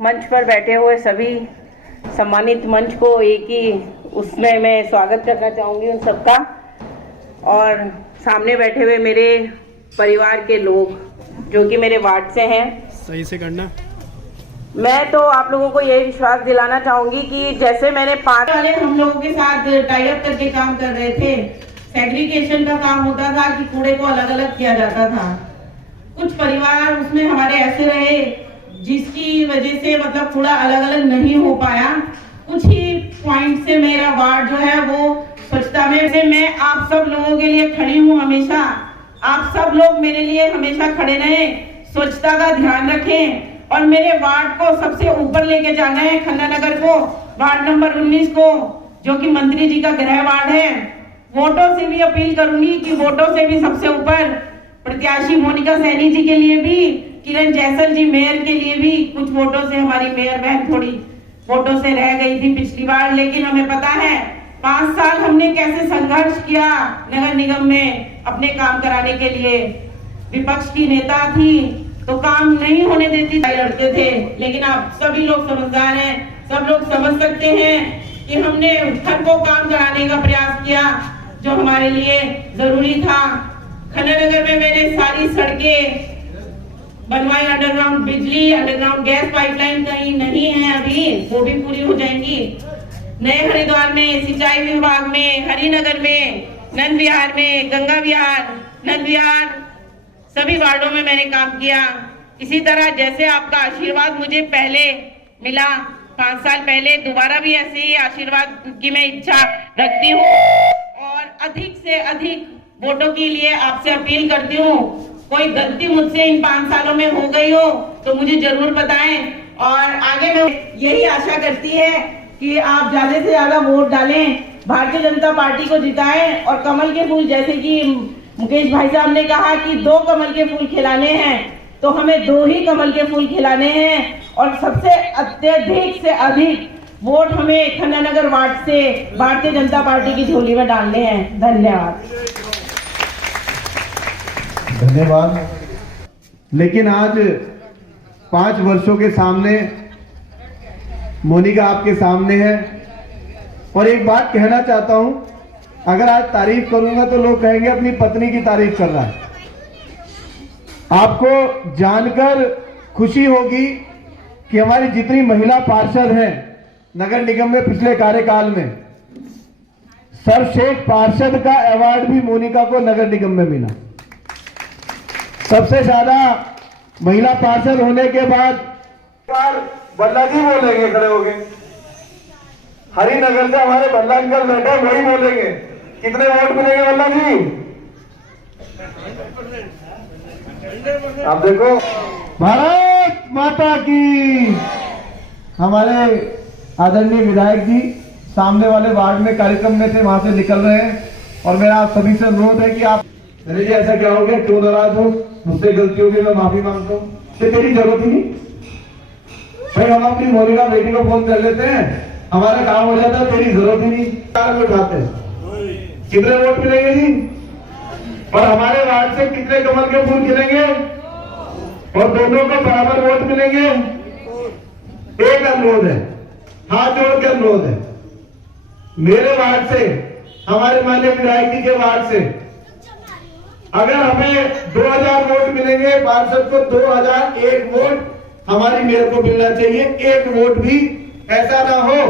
मंच पर बैठे हुए सभी सम्मानित मंच को एक ही उसमें मैं स्वागत करना चाहूँगी उन सबका, और सामने बैठे हुए मेरे परिवार के लोग जो कि मेरे वार्ड से हैं। सही से करना। मैं तो आप लोगों को ये विश्वास दिलाना चाहूँगी कि जैसे मैंने 5 वाले हम लोगों के साथ टाई अप करके काम कर रहे थे, सेग्रीगेशन का काम होता था कि कूड़े को अलग अलग किया जाता था। कुछ परिवार उसमें हमारे ऐसे रहे जिसकी वजह से मतलब कूड़ा अलग अलग नहीं हो पाया। कुछ ही पॉइंट से मेरा वार्ड जो है वो स्वच्छता में से मैं आप सब लोगों के लिए खड़ी हूँ हमेशा। आप सब लोग मेरे लिए हमेशा खड़े रहें, स्वच्छता का ध्यान रखें और मेरे वार्ड को सबसे ऊपर लेके जाना है। खन्ना नगर को, वार्ड नंबर 19 को, जो कि मंत्री जी का गृह वार्ड है। वोटों से भी अपील करूंगी कि वोटों से भी सबसे ऊपर प्रत्याशी मोनिका सैनी जी के लिए भी, किरण जैसल जी मेयर के लिए भी। कुछ वोटों से हमारी मेयर बहन थोड़ी वोटों से रह गई थी पिछली बार, लेकिन हमें पता है 5 साल हमने कैसे संघर्ष किया नगर निगम में अपने काम कराने के लिए। विपक्ष की नेता थी तो काम नहीं होने देती, लड़ते थे, लेकिन आप सभी लोग समझदार हैं, सब लोग समझ सकते हैं कि हमने हर को काम कराने का प्रयास किया जो हमारे लिए जरूरी था। खन्ना नगर में मैंने सारी सड़कें बनवाई, अंडरग्राउंड बिजली, अंडरग्राउंड गैस पाइपलाइन कहीं नहीं है अभी, वो भी पूरी हो जाएंगी। नए हरिद्वार में, सिंचाई विभाग में, हरिनगर में, नंद विहार में, गंगा विहार, नंद विहार, सभी वार्डों में मैंने काम किया। इसी तरह जैसे आपका आशीर्वाद मुझे पहले मिला 5 साल पहले, दोबारा भी ऐसे ही आशीर्वाद की मैं इच्छा रखती हूँ और अधिक से अधिक वोटों के लिए आपसे अपील करती हूँ। कोई गलती मुझसे इन 5 सालों में हो गई हो तो मुझे जरूर बताएं, और आगे मैं यही आशा करती है कि आप ज्यादा से ज्यादा वोट डालें, भारतीय जनता पार्टी को जिताएं और कमल के फूल, जैसे कि मुकेश भाई साहब ने कहा कि 2 कमल के फूल खिलाने हैं, तो हमें 2 ही कमल के फूल खिलाने हैं और सबसे अत्यधिक से अधिक वोट हमें खन्ना नगर वार्ड से भारतीय जनता पार्टी की झोली में डालने हैं। धन्यवाद। धन्यवाद। लेकिन आज 5 वर्षों के सामने मोनिका आपके सामने है, और एक बात कहना चाहता हूं, अगर आज तारीफ करूंगा तो लोग कहेंगे अपनी पत्नी की तारीफ कर रहा है। आपको जानकर खुशी होगी कि हमारी जितनी महिला पार्षद हैं नगर निगम में पिछले कार्यकाल में, सर्वश्रेष्ठ पार्षद का अवार्ड भी मोनिका को नगर निगम में मिला। सबसे ज्यादा महिला पार्षद होने के बाद बल्ला जी बोलेंगे खड़े हो गए, हरिनगर से हमारे बल्ला अंकल बैठे, वही बोलेंगे। कितने वोट मिलेंगे बल्ला जी? आप देखो, भारत माता की। हमारे आदरणीय विधायक जी सामने वाले वार्ड में कार्यक्रम में थे, वहां से निकल रहे हैं, और मेरा आप सभी से अनुरोध है कि आप, अरे जी ऐसा क्या हो गया, क्यों नाराज हो? मुझसे गलती होगी, मैं माफी मांगता हूँ। तो तेरी जरूरत ही नहीं भाई, हम अपनी मोनिका बेटी को फोन कर लेते हैं, हमारा काम हो जाता है, तेरी जरूरत ही नहीं। कार उठाते हैं। कितने वोट मिलेंगे जी? और हमारे वार्ड से कितने कमल के फूल खिलेंगे और दोनों को बराबर वोट मिलेंगे? एक अनुरोध है, हाथ जोड़ के अनुरोध है, मेरे वार्ड से, हमारे माननीय विधायक जी के वार्ड से अगर हमें 2000 वोट मिलेंगे, पार्षद को 2001 वोट हमारी मेयर को मिलना चाहिए। एक वोट भी ऐसा ना हो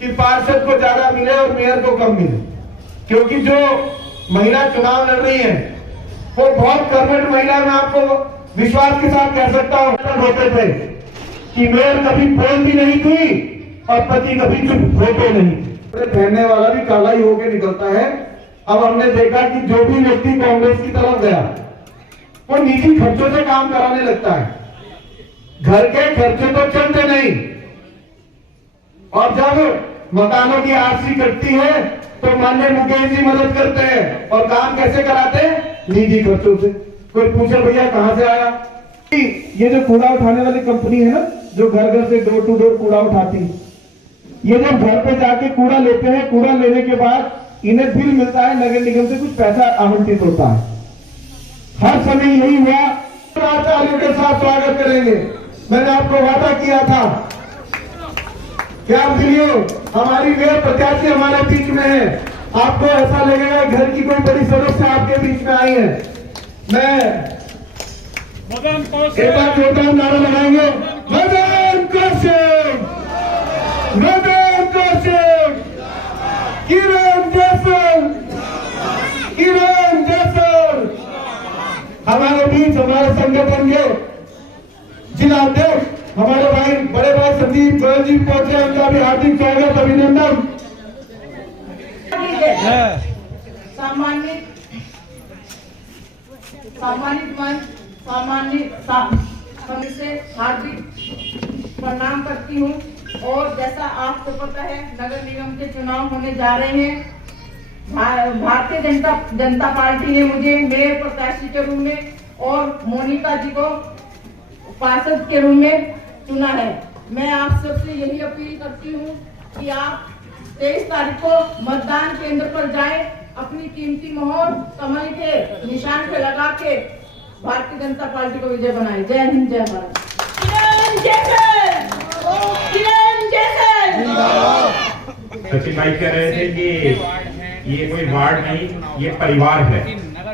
कि पार्षद को ज्यादा मिले और मेयर को कम मिले, क्योंकि जो महिला चुनाव लड़ रही है वो बहुत कर्मठ महिला, मैं आपको विश्वास के साथ कह सकता हूँ। होते थे कि मेयर कभी बोल भी नहीं थी और पति कभी चुप होते नहीं, पहनने वाला भी काला ही होके निकलता है। अब हमने देखा कि जो भी व्यक्ति कांग्रेस की तरफ गया वो निजी खर्चों से काम कराने लगता है, घर के खर्चे तो चलते नहीं, और जब मकानों की आरसी कटती है तो माननीय मुकेश जी मदद करते हैं, और काम कैसे कराते हैं? निजी खर्चों से। कोई पूछे भैया कहां से आया? ये जो कूड़ा उठाने वाली कंपनी है ना, जो घर घर से डोर टू डोर कूड़ा उठाती है, ये जब घर पे जाके कूड़ा लेते हैं, कूड़ा लेने के बाद इन्हें बिल मिलता है, नगर निगम से कुछ पैसा आवंटित होता है। हर समय यही हुआ। आचार्यों के साथ स्वागत करेंगे मैंने आपको वादा किया था कि आप दिलियो हमारी मेयर प्रत्याशी हमारे बीच में है, आपको ऐसा लगेगा घर की कोई बड़ी सदस्य आपके बीच में आई है। मैं एक बार जोरदार नारा लगाएंगे, मदन कौशिक, मदन कौशिक, किरण जैसल, किरण जैसल। हमारे बीच हमारे संगठन के जिला अध्यक्ष हमारे भाई बड़े भाई संदीप गोयल जी पहुंचे, उनका भी हार्दिक स्वागत अभिनंदन। सम्मानित से हार्दिक प्रणाम करती हूँ। और जैसा आपको पता है नगर निगम के चुनाव होने जा रहे हैं। भारतीय जनता पार्टी ने मुझे मेयर प्रत्याशी के रूप में और मोनिका जी को पार्षद के रूप में चुना है। मैं आप सबसे यही अपील करती हूँ कि आप 23 तारीख को मतदान केंद्र पर जाएं, अपनी कीमती मोहर कमल के निशान पे लगा के भारतीय जनता पार्टी को विजय बनाए। जय हिंद, जय भारत। किरण जैसल, किरण जैसल। सचिन भाई कह रहे थे कि ये कोई वार्ड नहीं, ये परिवार है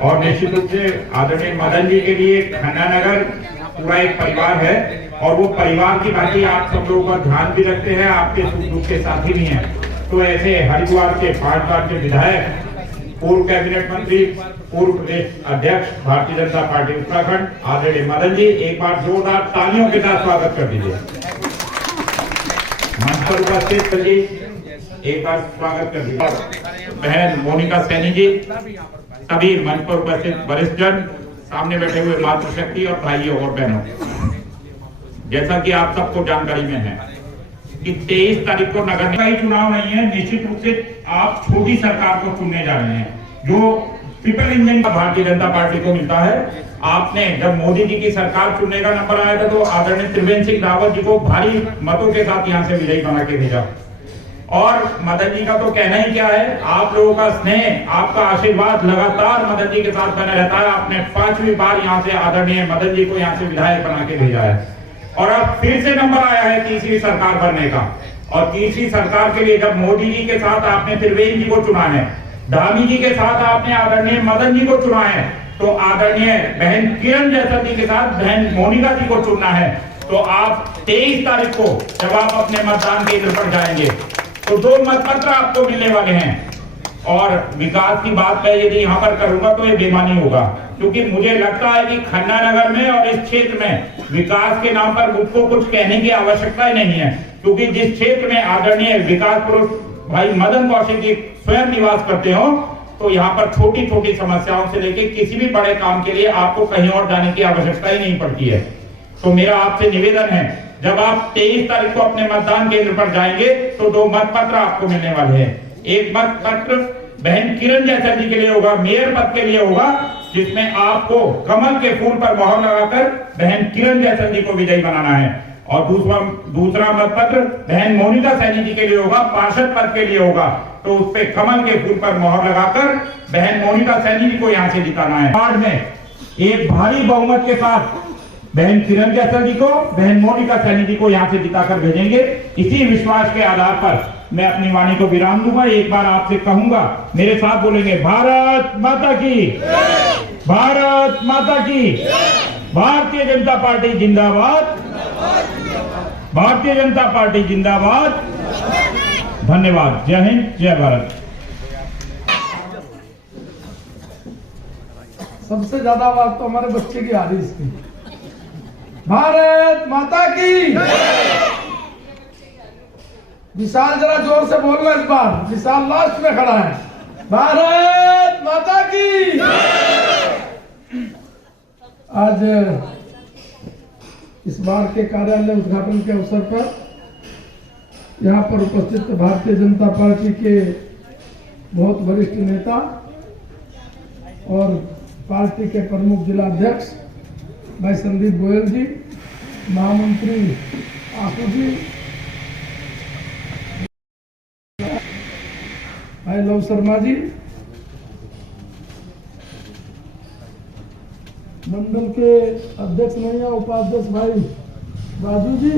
और निश्चित रूप से आदरणीय मदन जी के लिए खन्ना नगर पूरा एक परिवार है और वो परिवार की बातें आप सब लोगों का ध्यान भी रखते हैं, आपके सुख दुख के साथी भी हैं। तो ऐसे हरिद्वार के 5 बार के विधायक, पूर्व कैबिनेट मंत्री, पूर्व प्रदेश अध्यक्ष भारतीय जनता पार्टी उत्तराखंड आदरणीय मदन जी, एक बार जोरदार तालियों के साथ स्वागत कर दीजिए। मंच पर उपस्थित जी एक बार स्वागत कर दीजिए। बहन मोनिका सैनी जी, सभी मंच पर उपस्थित वरिष्ठ जन, सामने बैठे हुए मातृशक्ति और भाइयों और बहनों, जैसा कि आप सबको जानकारी में है कि 23 तारीख को नगर निगम चुनाव नहीं है। निश्चित रूप से आप छोटी सरकार को चुनने जा रहे हैं जो ट्रिपल इंजन का भारतीय जनता पार्टी को मिलता है। आपने जब मोदी जी की सरकार चुनने का नंबर आया था तो आदरणीय त्रिवेंद्र सिंह रावत जी को भारी मतों के साथ यहाँ से विजयी बना के भेजा। और मदन जी का तो कहना ही क्या है, आप लोगों का स्नेह, आपका आशीर्वाद लगातार मदन जी के साथ बना रहता है। आपने 5वीं बार यहाँ से आदरणीय मदन जी को यहाँ से विधायक बना के भेजा है और अब फिर से नंबर आया है तीसरी सरकार बनने का। और तीसरी सरकार के लिए जब मोदी जी के साथ आपने त्रिवेंद्र जी को चुना है, धामी जी के साथ आपने आदरणीय मदन जी को चुना है, तो आदरणीय बहन किरण जैसल जी के साथ बहन मोनिका जी को चुनना है। तो आप 23 तारीख को जब आप अपने मतदान केंद्र पर जाएंगे तो 2 मतपत्र आपको मिलने वाले हैं। और विकास की बात मैं यदि यहाँ पर करूंगा तो ये बेमानी होगा, क्योंकि मुझे लगता है कि खन्ना नगर में और इस क्षेत्र में विकास के नाम पर मुझको कुछ कहने की आवश्यकता ही नहीं है, क्योंकि जिस क्षेत्र में आदरणीय विकास पुरुष भाई मदन कौशिक जी स्वयं निवास करते हो, तो यहाँ पर छोटी छोटी समस्याओं से लेकर किसी भी बड़े काम के लिए आपको कहीं और जाने की आवश्यकता ही नहीं पड़ती है। तो मेरा आपसे निवेदन है, जब आप 23 तारीख को अपने मतदान केंद्र पर जाएंगे तो 2 मतपत्र आपको मिलने वाले हैं। एक मतपत्र बहन किरण जैसल जी के लिए होगा, मेयर पद के लिए होगा, जिसमें आपको कमल के फूल पर मोहर लगाकर बहन किरण जैसल जी को विजयी बनाना है। और दूसरा मतपत्र बहन मोनिका सैनी जी के लिए होगा, पार्षद पद के लिए होगा, तो उस पे कमल के फूल पर मोहर लगाकर बहन मोनिका सैनी जी को यहाँ से जिताना है। वार्ड में एक भारी बहुमत के साथ बहन किरण जैसल जी को, बहन मोनिका सैनी जी को यहाँ से जिताकर भेजेंगे। इसी विश्वास के आधार पर मैं अपनी वाणी को विराम दूंगा। एक बार आपसे कहूंगा, मेरे साथ बोलेंगे, भारत माता की, भारत माता की, भारतीय जनता पार्टी जिंदाबाद, भारतीय जनता पार्टी जिंदाबाद। धन्यवाद। जय हिंद, जय भारत। सबसे ज्यादा बात तो हमारे बच्चे की आ रही इसकी। भारत माता की। विशाल जरा जोर से बोलना इस बार, विशाल लास्ट में खड़ा है। भारत माता की। आज इस बार के कार्यालय उद्घाटन के अवसर पर यहाँ पर उपस्थित भारतीय जनता पार्टी के बहुत वरिष्ठ नेता और पार्टी के प्रमुख जिला अध्यक्ष भाई संदीप गोयल जी, महामंत्री आशु जी, भाई लव शर्मा जी, मंडल के अध्यक्ष नहीं है, उपाध्यक्ष भाई राजू जी,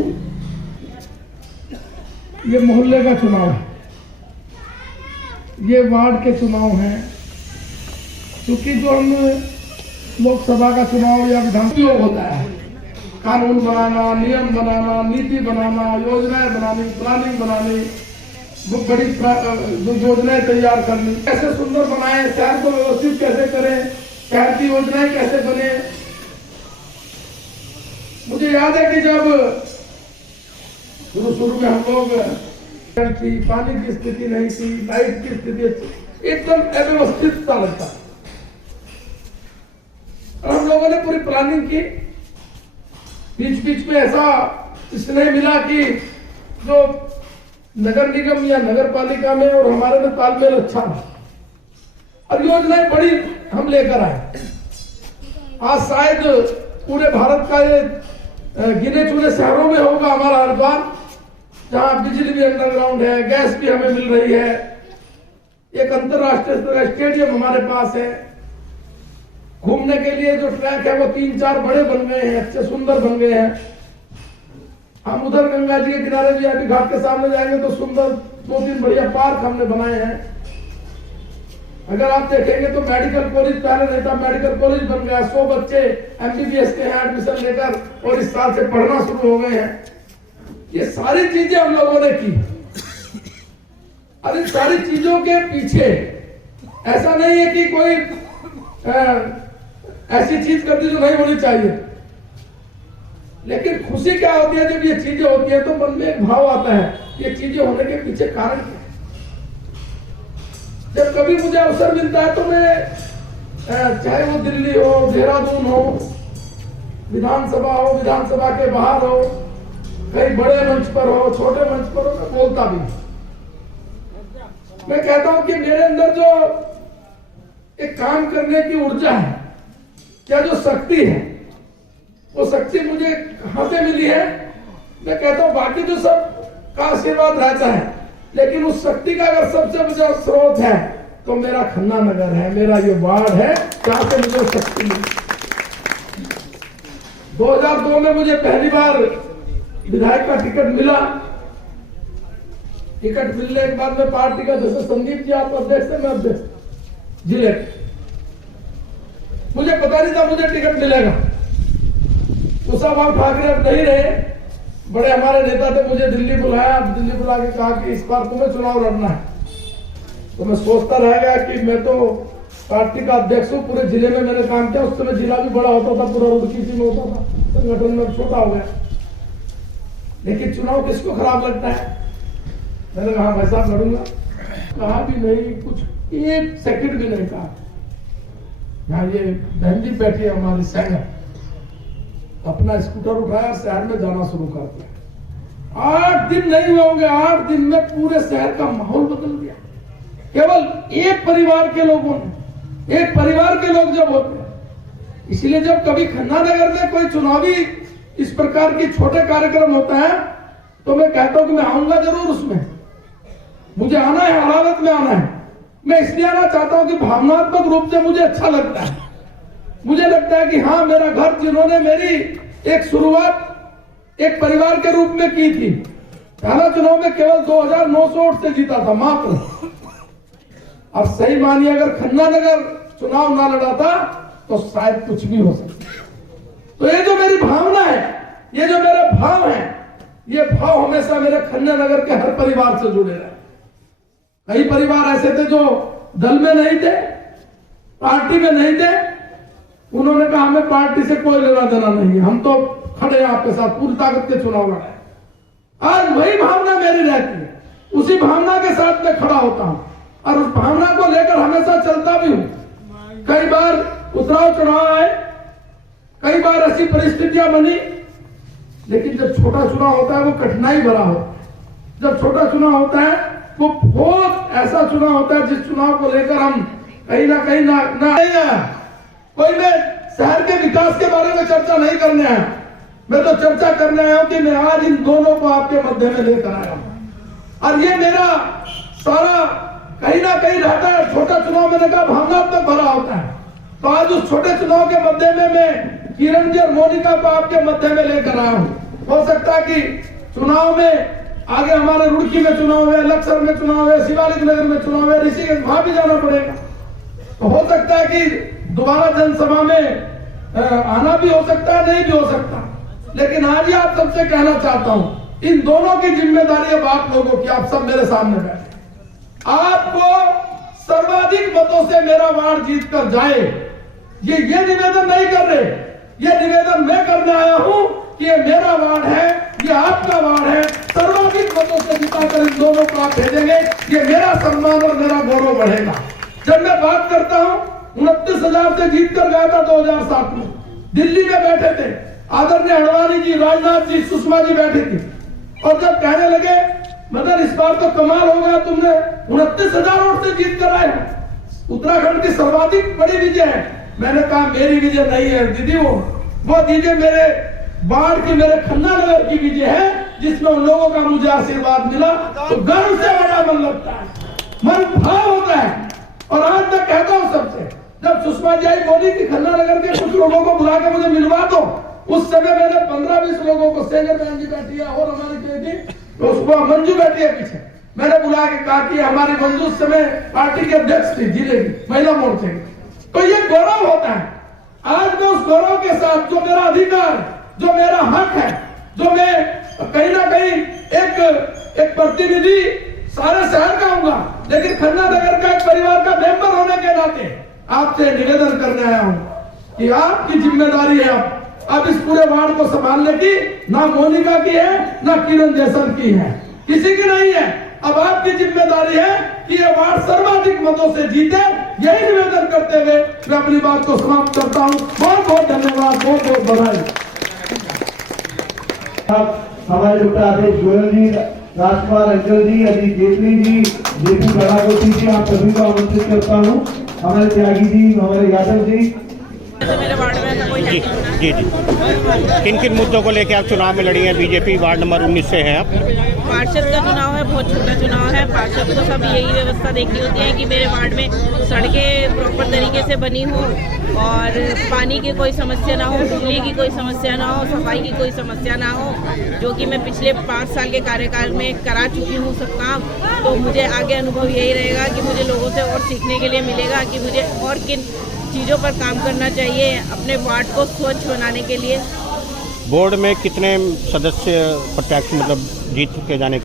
ये मोहल्ले का चुनाव है, ये वार्ड के चुनाव हैं। क्योंकि जो हम लोकसभा का चुनाव या विधानसभा होता है, कानून बनाना, नियम बनाना, नीति बनाना, योजनाएं बनानी, प्लानिंग बनानी, बड़ी योजनाएं तैयार करनी, कैसे सुंदर बनाए, शहर को व्यवस्थित कैसे करें, शहर की योजनाएं कैसे बने। मुझे याद है कि जब शुरू में हम लोग थी, पानी की स्थिति नहीं थी, लाइट की स्थिति एकदम अव्यवस्थित सा लगता, और हम लोगों ने पूरी प्लानिंग की। बीच बीच में ऐसा स्नेह मिला कि जो नगर निगम या नगर पालिका में और हमारे में तालमेल अच्छा था, और योजनाएं बड़ी हम लेकर आए। आज शायद पूरे भारत का ये गिने चुने शहरों में होगा हमारा हरिद्वार, जहां बिजली भी अंडरग्राउंड है, गैस भी हमें मिल रही है, एक अंतरराष्ट्रीय स्टेडियम हमारे पास है, घूमने के लिए जो ट्रैक है वो 3-4 बड़े बन गए हैं, अच्छे सुंदर बन गए हैं। हम उधर गंगा जी के किनारे वीआईपी घाट के सामने जाएंगे तो सुंदर 2-3 बढ़िया पार्क हमने बनाए हैं। अगर आप देखेंगे तो मेडिकल कॉलेज पहले नहीं था, मेडिकल कॉलेज बन गया, 100 बच्चे एमबीबीएस के यहाँ एडमिशन लेकर और इस साल से पढ़ना शुरू हो गए हैं। ये सारी चीजें हम लोगों ने की, और इन सारी चीजों के पीछे ऐसा नहीं है कि कोई ऐसी चीज कर दी जो नहीं होनी चाहिए, लेकिन खुशी क्या होती है जब ये चीजें होती है तो मन में एक भाव आता है, ये चीजें होने के पीछे कारण क्या है। जब कभी मुझे अवसर मिलता है तो मैं चाहे वो दिल्ली हो, देहरादून हो, विधानसभा हो, विधानसभा के बाहर हो, कहीं बड़े मंच पर हो, छोटे मंच पर हो, मैं बोलता भी। मैं कहता हूं कि मेरे अंदर जो एक काम करने की ऊर्जा है, क्या जो शक्ति है, वो शक्ति मुझे कहां से मिली है। मैं कहता हूं बाकी जो सब का आशीर्वाद रहता है, लेकिन उस शक्ति का अगर सबसे बड़ा स्रोत है तो मेरा खन्ना नगर है, मेरा ये वार्ड है, जहां से मुझे शक्ति मिली। 2002 में मुझे पहली बार विधायक का टिकट मिला। टिकट मिलने के बाद में पार्टी का, जैसे संदीप जी आप अध्यक्ष है, मैं अध्यक्ष जिले, मुझे पता नहीं था मुझे टिकट मिलेगा। उषा बाबू ठाकरे अब नहीं रहे, बड़े हमारे नेता थे, मुझे दिल्ली बुलाया, दिल्ली बुला के कहा कि इस बार तुम्हें चुनाव लड़ना है। तो मैं सोचता रह गया कि मैं तो पार्टी का अध्यक्ष हूँ, पूरे जिले में मैंने काम किया, उस समय जिला भी बड़ा होता था, पूरा रुड़की में होता था, संगठन में छोटा हो गया। लेकिन चुनाव किसको खराब लगता है। मैंने कहा भाई साहब लड़ूंगा, कहा भी नहीं, कुछ 1 सेकंड भी नहीं कहा। यहाँ ये बहन जी बैठी है हमारी सैनिक, अपना स्कूटर उठाया, शहर में जाना शुरू कर दिया। 8 दिन नहीं हुए होंगे, 8 दिन में पूरे शहर का माहौल बदल गया। केवल एक परिवार के लोगों ने, एक परिवार के लोग जब होते हैं, इसलिए जब कभी खन्ना नगर में कोई चुनावी इस प्रकार के छोटे कार्यक्रम होता है तो मैं कहता हूं कि मैं आऊंगा जरूर, उसमें मुझे आना है, हरारत में आना है। मैं इसलिए आना चाहता हूं कि भावनात्मक रूप से मुझे अच्छा लगता है। मुझे लगता है कि हाँ, मेरा घर जिन्होंने मेरी एक शुरुआत एक परिवार के रूप में की थी। पहला चुनाव में केवल 2900 वोट से जीता था मात्र। और सही मानिए अगर खन्ना नगर चुनाव ना लड़ाता तो शायद कुछ भी हो सकता। तो ये जो मेरी भावना है, ये जो मेरे भाव है, ये भाव हमेशा मेरे खन्ना नगर के हर परिवार से जुड़े रहे। कई परिवार ऐसे थे जो दल में नहीं थे, पार्टी में नहीं थे, उन्होंने कहा हमें पार्टी से कोई लेना देना नहीं है, हम तो खड़े हैं आपके साथ, पूरी ताकत के चुनाव लड़ाए। आज वही भावना मेरी रहती है, उसी भावना के साथ मैं खड़ा होता हूं और उस भावना को लेकर हमेशा चलता भी हूं। कई बार उतराव चढ़ाव आए, कई बार ऐसी परिस्थितियां बनी, लेकिन जब छोटा चुनाव होता है वो कठिनाई भरा होता है। जब छोटा चुनाव होता है वो बहुत ऐसा चुनाव होता है जिस चुनाव को लेकर हम कहीं ना कहीं ना कोई मैं शहर के विकास के बारे में चर्चा नहीं करने आया, मैं तो चर्चा करने आया हूं कि मैं आज इन दोनों को आपके मध्य में लेकर आया हूं। और ये मेरा सारा कहीं ना कहीं रहता है। छोटा चुनाव मैंने कहा भावनात्मक भरा होता है, तो आज उस छोटे चुनाव के मध्य में मैं किरण जी और मोनिका को आपके मध्य में लेकर आया हूं। हो सकता है कि चुनाव में आगे हमारे रुड़की में चुनाव है, लक्सर में चुनाव है, शिवालिक नगर में चुनाव है, ऋषिकेश वहां भी जाना पड़ेगा। तो हो सकता है कि दोबारा जनसभा में आना भी हो सकता है, नहीं भी हो सकता। लेकिन आज ही आप सबसे कहना चाहता हूं, इन दोनों की जिम्मेदारी अब आप लोगों की, आप सब मेरे सामने बैठे, आपको सर्वाधिक मतों से मेरा वार्ड जीत कर जाए, ये निवेदन नहीं कर रहे, ये निवेदन मैं करने आया हूं कि ये मेरा वार्ड है, ये आपका वार्ड है, सर्वाधिक मतों से जिताकर इन दोनों को आप भेजेंगे, ये मेरा सम्मान और मेरा गौरव बढ़ेगा। जब मैं बात करता हूं, 29,000 से जीत कर गया था 2007 में, दिल्ली में बैठे थे, आदरणीय अडवाणी जी, राजनाथ जी, सुषमा जी बैठी थी, और जब कहने लगे मतलब इस बार तो कमाल हो गया, तुमने 29,000 वोट से जीत कर आए, उत्तराखंड की सर्वाधिक बड़ी विजय है। मैंने कहा मेरी विजय नहीं है दीदी, वो विजय मेरे वार्ड की, मेरे खन्ना नगर की विजय है, जिसमें उन लोगों का मुझे आशीर्वाद मिला, तो गर्व से बड़ा मन लगता है, मन भाव होता है। और आज मैं कहता हूं सबसे, जब सुषमा जी आई बोली कि खन्ना नगर के कुछ लोगों को बुला के मुझे मिलवा दो, उस समय मैंने 15-20 लोगों को, सेंगर बहन जी बैठी है और हमारी बेटी उसको मंजू बैठी है पीछे, मैंने बुला के कहा कि हमारी मंजू उस समय पार्टी के अध्यक्ष थी जिले की, महिला मोर्चे की। तो ये गौरव होता है। आज मैं उस गौरव के साथ, जो मेरा अधिकार, जो मेरा हक है, जो मैं कहीं ना कहीं एक प्रतिनिधि सारे शहर का हूँगा, लेकिन खन्ना नगर का एक परिवार का मेंबर होने के नाते आपसे निवेदन करने आया हूँ कि आपकी जिम्मेदारी है अब इस पूरे वार्ड को संभालने की, ना मोनिका की है, ना किरण जैसन की है, किसी की नहीं है। अब आपकी जिम्मेदारी है कि ये वार्ड सर्वाधिक मतों से जीते। यही निवेदन करते हुए मैं अपनी बात को समाप्त करता हूँ। बहुत बहुत धन्यवाद, बहुत बहुत बधाई। हमारे डॉक्टर आदेश गोयल जी, राजकुमार अंचल जी, अली जेटली जी, जेपी बड़ागोटी जी, आप सभी को आमंत्रित करता हूँ। हमारे त्यागी जी, हमारे यादव जी। मेरे वार्ड में ऐसा कोई जी जी जी किन किन मुद्दों को लेकर आप चुनाव में लड़ी हैं? बीजेपी वार्ड नंबर 19 से हैं आप। पार्षद का चुनाव है, बहुत छोटा चुनाव है। पार्षद को सब यही व्यवस्था देखनी होती है कि मेरे वार्ड में सड़कें प्रॉपर तरीके से बनी हो और पानी की कोई समस्या ना हो, बिजली की कोई समस्या ना हो, सफाई की कोई समस्या ना हो, जो कि मैं पिछले 5 साल के कार्यकाल में करा चुकी हूँ सब काम। तो मुझे आगे अनुभव यही रहेगा कि मुझे लोगों से और सीखने के लिए मिलेगा कि मुझे और किन चीज़ों पर काम करना चाहिए अपने वार्ड को स्वच्छ बनाने के लिए। बोर्ड में कितने सदस्य प्रत्याशी मतलब जीत के जाने